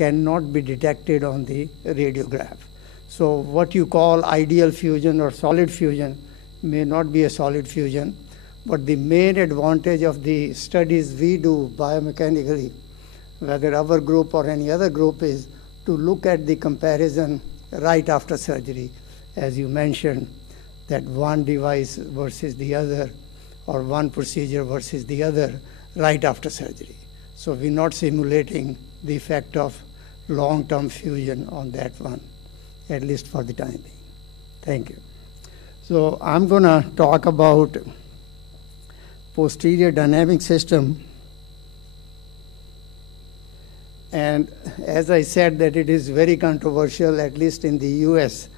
cannot be detected on the radiograph. So what you call ideal fusion or solid fusion may not be a solid fusion, but the main advantage of the studies we do biomechanically, whether our group or any other group, is to look at the comparison right after surgery, as you mentioned, that one device versus the other, or one procedure versus the other right after surgery. So we're not simulating the effect of long-term fusion on that one, at least for the time being. Thank you. So I'm going to talk about posterior dynamic system. And as I said, that it is very controversial, at least in the US,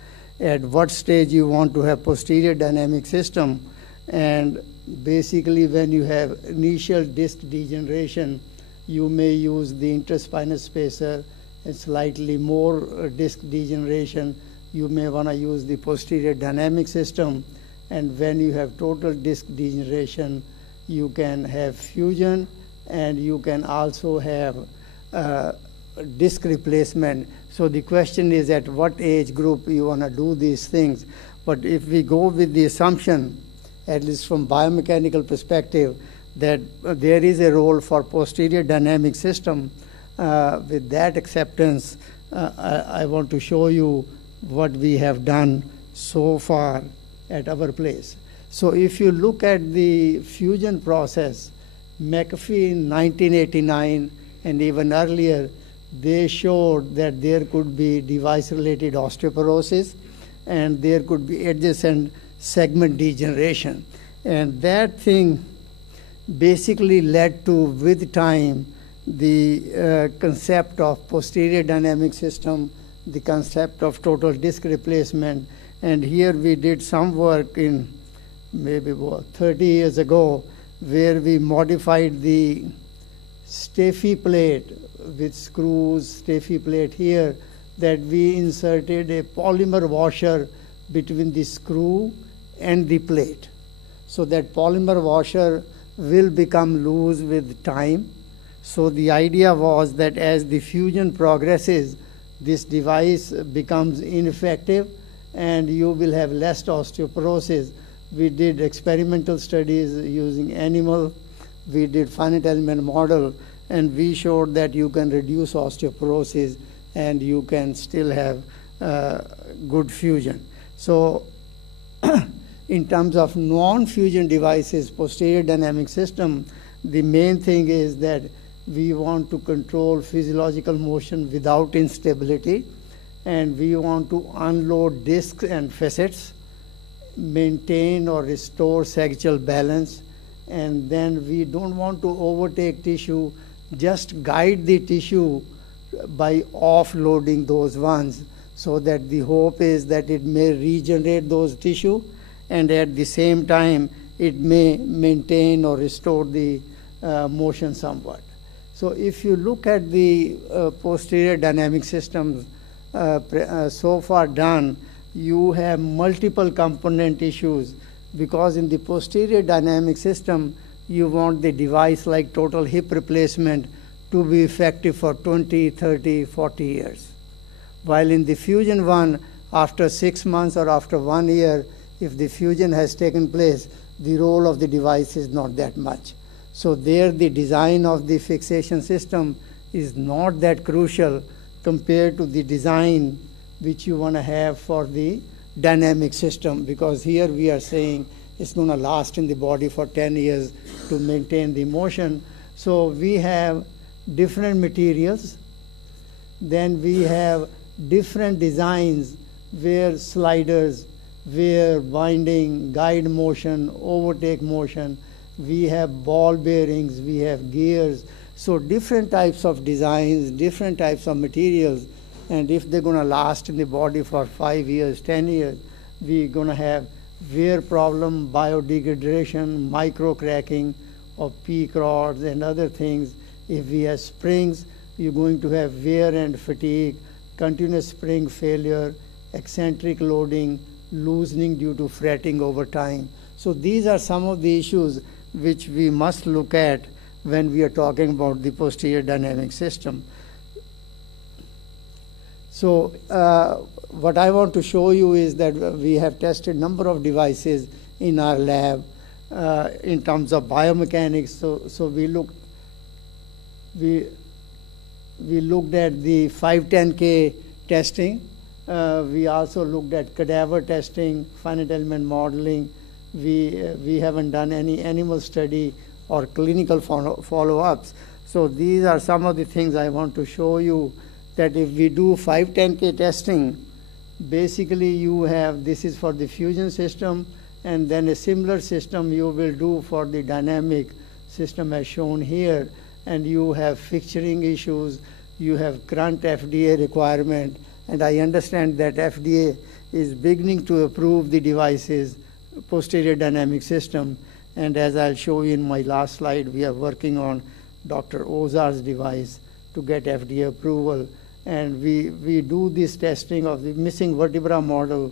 at what stage you want to have posterior dynamic system. And basically when you have initial disc degeneration, you may use the interspinal spacer, and slightly more disc degeneration, you may want to use the posterior dynamic system. And when you have total disc degeneration, you can have fusion, and you can also have disc replacement. So the question is at what age group you want to do these things. But if we go with the assumption, at least from biomechanical perspective, that there is a role for posterior dynamic system, with that acceptance, I want to show you what we have done so far at our place. So if you look at the fusion process, McAfee in 1989 and even earlier, they showed that there could be device-related osteoporosis and there could be adjacent segment degeneration. And that thing basically led to, with time, the concept of posterior dynamic system, the concept of total disc replacement. And here we did some work in maybe 30 years ago where we modified the Steffi plate with screws, Steffi plate here, that we inserted a polymer washer between the screw and the plate. So that polymer washer will become loose with time. So the idea was that as the fusion progresses, this device becomes ineffective and you will have less osteoporosis. We did experimental studies using animal. We did finite element model, and we showed that you can reduce osteoporosis and you can still have good fusion. So in terms of non-fusion devices, posterior dynamic system, the main thing is that we want to control physiological motion without instability, and we want to unload discs and facets, maintain or restore sagittal balance, and then we don't want to overtake tissue, just guide the tissue by offloading those ones, so that the hope is that it may regenerate those tissue, and at the same time it may maintain or restore the motion somewhat. So if you look at the posterior dynamic systems so far done, you have multiple component issues, because in the posterior dynamic system, you want the device like total hip replacement to be effective for 20, 30, 40 years. While in the fusion one, after 6 months or after 1 year, if the fusion has taken place, the role of the device is not that much. So there the design of the fixation system is not that crucial compared to the design which you want to have for the dynamic system, because here we are saying it's going to last in the body for 10 years to maintain the motion. So we have different materials. Then we have different designs where sliders, where binding, guide motion, overtake motion. We have ball bearings, we have gears. So different types of designs, different types of materials. And if they're going to last in the body for 5 years, 10 years, we're going to have wear problem, biodegradation, micro cracking of peak rods and other things. If we have springs, you're going to have wear and fatigue, continuous spring failure, eccentric loading, loosening due to fretting over time. So these are some of the issues which we must look at when we are talking about the posterior dynamic system. So what I want to show you is that we have tested number of devices in our lab in terms of biomechanics. So we looked at the 510K testing. We also looked at cadaver testing, finite element modeling. We haven't done any animal study or clinical follow-ups. So these are some of the things I want to show you, that if we do 510K testing, basically you have, this is for the fusion system, and then a similar system you will do for the dynamic system as shown here, and you have fixturing issues, you have current FDA requirement, and I understand that FDA is beginning to approve the devices, posterior dynamic system, and as I'll show you in my last slide, we are working on Dr. Ozar's device to get FDA approval, and we do this testing of the missing vertebra model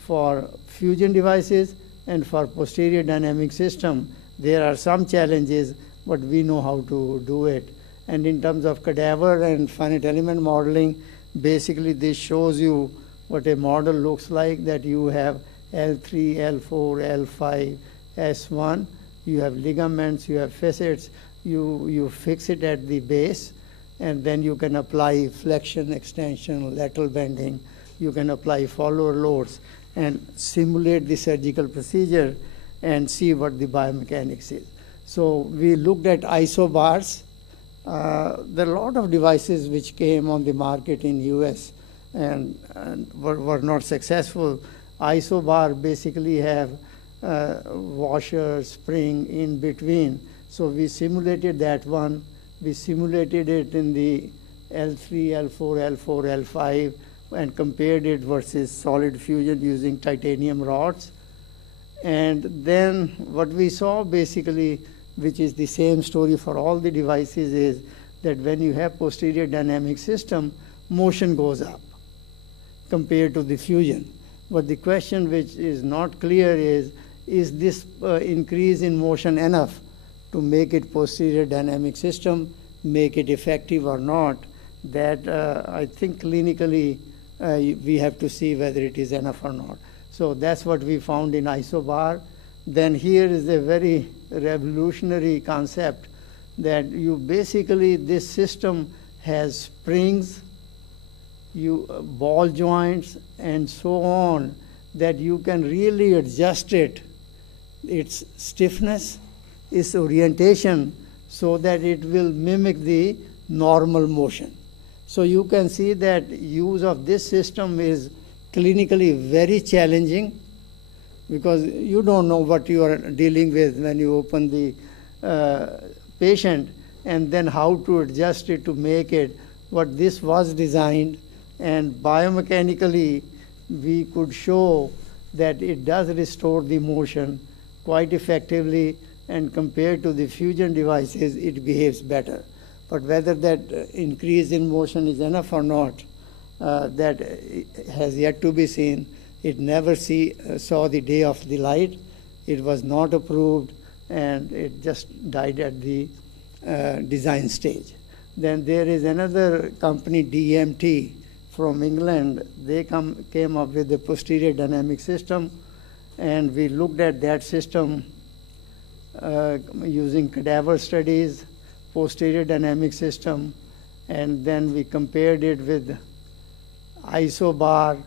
for fusion devices and for posterior dynamic system. There are some challenges, but we know how to do it. And in terms of cadaver and finite element modeling, basically this shows you what a model looks like, that you have L3, L4, L5, S1, you have ligaments, you have facets, you fix it at the base, and then you can apply flexion, extension, lateral bending, you can apply follower loads and simulate the surgical procedure and see what the biomechanics is. So we looked at isobars. There are a lot of devices which came on the market in US and were not successful. Isobar basically have washer, spring in between. So we simulated that one. We simulated it in the L3, L4, L4, L5 and compared it versus solid fusion using titanium rods. And then what we saw basically, which is the same story for all the devices, is that when you have posterior dynamic system, motion goes up compared to the fusion. But the question which is not clear is this increase in motion enough to make it posterior dynamic system, make it effective or not? That I think clinically we have to see whether it is enough or not. So that's what we found in isobar. Then here is a very revolutionary concept that you basically, this system has springs, ball joints, and so on, that you can really adjust its stiffness, its orientation, so that it will mimic the normal motion. So you can see that use of this system is clinically very challenging, because you don't know what you are dealing with when you open the patient, and then how to adjust it to make it what this was designed. And biomechanically, we could show that it does restore the motion quite effectively, and compared to the fusion devices, it behaves better. But whether that increase in motion is enough or not, that has yet to be seen. It never saw the day of the light. It was not approved, and it just died at the design stage. Then there is another company, DMT, from England. They came up with the posterior dynamic system, and we looked at that system using cadaver studies, posterior dynamic system, and then we compared it with isobar,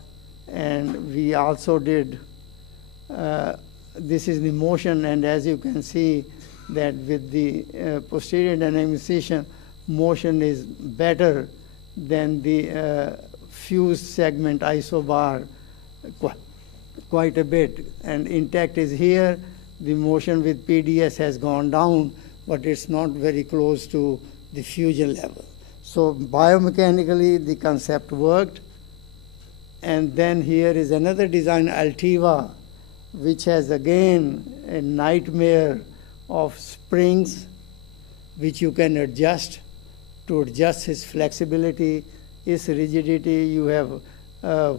and we also did, this is the motion, and as you can see that with the posterior dynamic system, motion is better than the fused segment isobar quite a bit. And intact is here. The motion with PDS has gone down, but it's not very close to the fusion level. So biomechanically, the concept worked. And then here is another design, Altiva, which has again a nightmare of springs, which you can adjust to adjust its flexibility, its rigidity. You have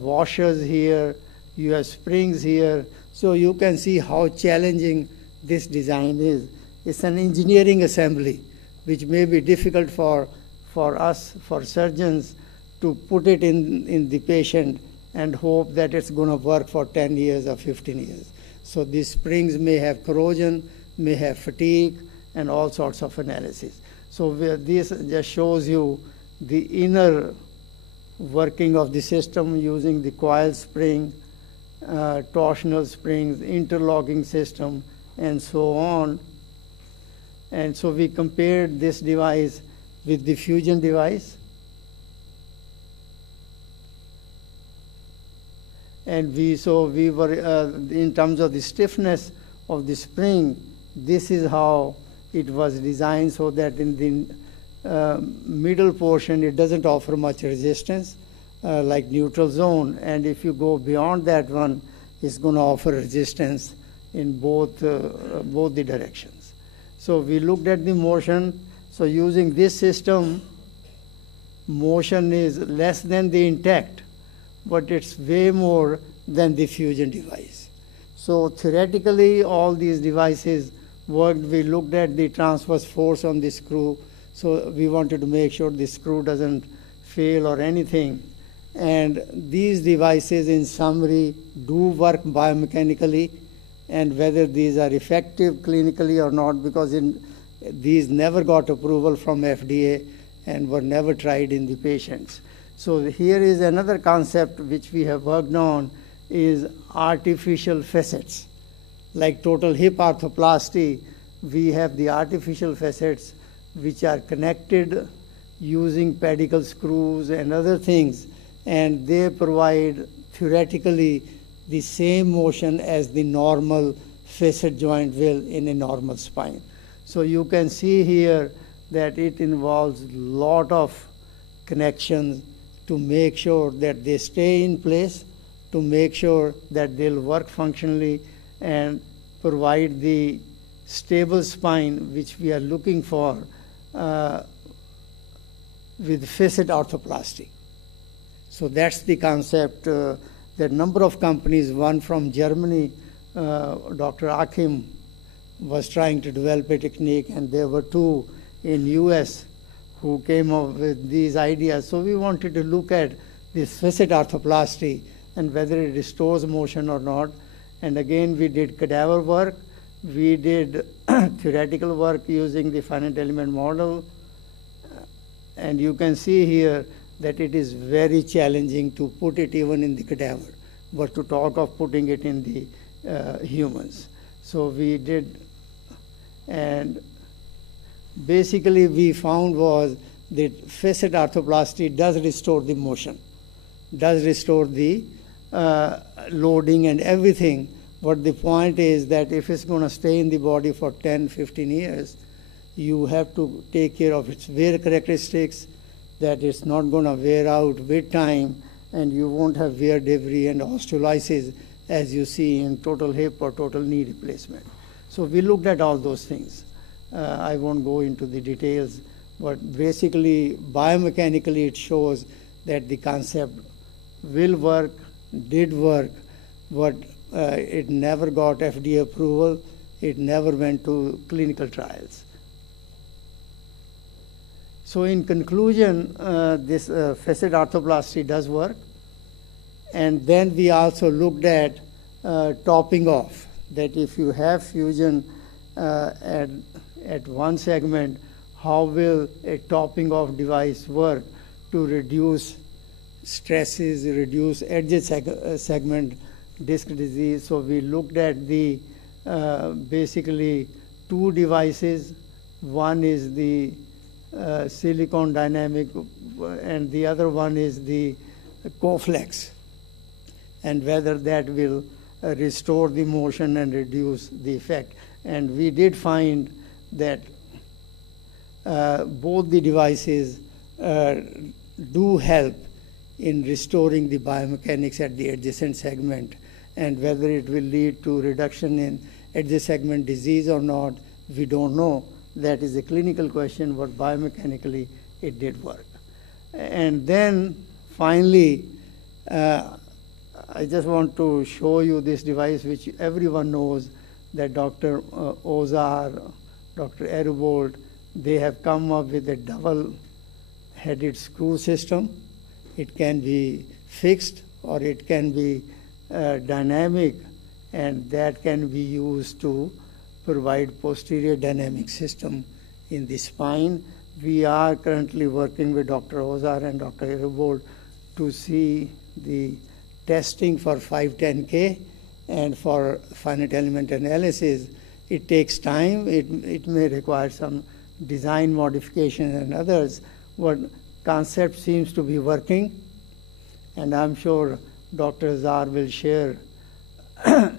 washers here, you have springs here. So you can see how challenging this design is. It's an engineering assembly, which may be difficult for us, for surgeons, to put it in the patient and hope that it's going to work for 10 years or 15 years. So these springs may have corrosion, may have fatigue, and all sorts of analysis. So this just shows you the inner working of the system using the coil spring, torsional springs, interlocking system, and so on. And so we compared this device with the fusion device. And we were, in terms of the stiffness of the spring, this is how it was designed, so that in the middle portion, it doesn't offer much resistance, like neutral zone. And if you go beyond that one, it's going to offer resistance in both the directions. So we looked at the motion. So using this system, motion is less than the intact, but it's way more than the fusion device. So theoretically, all these devices worked. We looked at the transverse force on the screw. So we wanted to make sure the screw doesn't fail or anything. And these devices, in summary, do work biomechanically, and whether these are effective clinically or not, because these never got approval from FDA and were never tried in the patients. So here is another concept which we have worked on, is artificial facets. Like total hip arthroplasty, we have the artificial facets which are connected using pedicle screws and other things, and they provide theoretically the same motion as the normal facet joint will in a normal spine. So you can see here that it involves a lot of connections to make sure that they stay in place, to make sure that they'll work functionally and provide the stable spine which we are looking for with facet arthroplasty. So that's the concept. There are a number of companies, one from Germany, Dr. Achim was trying to develop a technique, and there were two in US who came up with these ideas. So we wanted to look at this facet arthroplasty and whether it restores motion or not. And again, we did cadaver work. We did theoretical work using the finite element model. And you can see here that it is very challenging to put it even in the cadaver, but to talk of putting it in the humans. So we did, and basically we found was that facet arthroplasty does restore the motion, does restore the loading and everything. But the point is that if it's going to stay in the body for 10, 15 years, you have to take care of its wear characteristics, that it's not going to wear out with time, and you won't have wear debris and osteolysis as you see in total hip or total knee replacement. So we looked at all those things. I won't go into the details, but basically biomechanically it shows that the concept will work, did work, but it never got FDA approval. It never went to clinical trials. So in conclusion, this facet arthroplasty does work. And then we also looked at topping off, that if you have fusion at one segment, how will a topping off device work to reduce stresses, reduce edge segment disc disease. So we looked at the basically two devices. One is the silicone dynamic, and the other one is the Coflex, and whether that will restore the motion and reduce the effect. And we did find that both the devices do help in restoring the biomechanics at the adjacent segment, and whether it will lead to reduction in adjacent segment disease or not, we don't know. That is a clinical question, but biomechanically it did work. And then finally, I just want to show you this device which everyone knows, that Dr. Ozar, Dr. Erubold, they have come up with a double-headed screw system. It can be fixed or it can be dynamic, and that can be used to provide posterior dynamic system in the spine. We are currently working with Dr. Ozar and Dr. Irabold to see the testing for 510K and for finite element analysis. It takes time. It may require some design modification and others. What concept seems to be working, and I'm sure Dr. Azar will share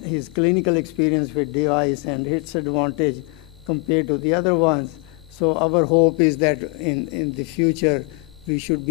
his clinical experience with device and its advantage compared to the other ones. So our hope is that in the future we should be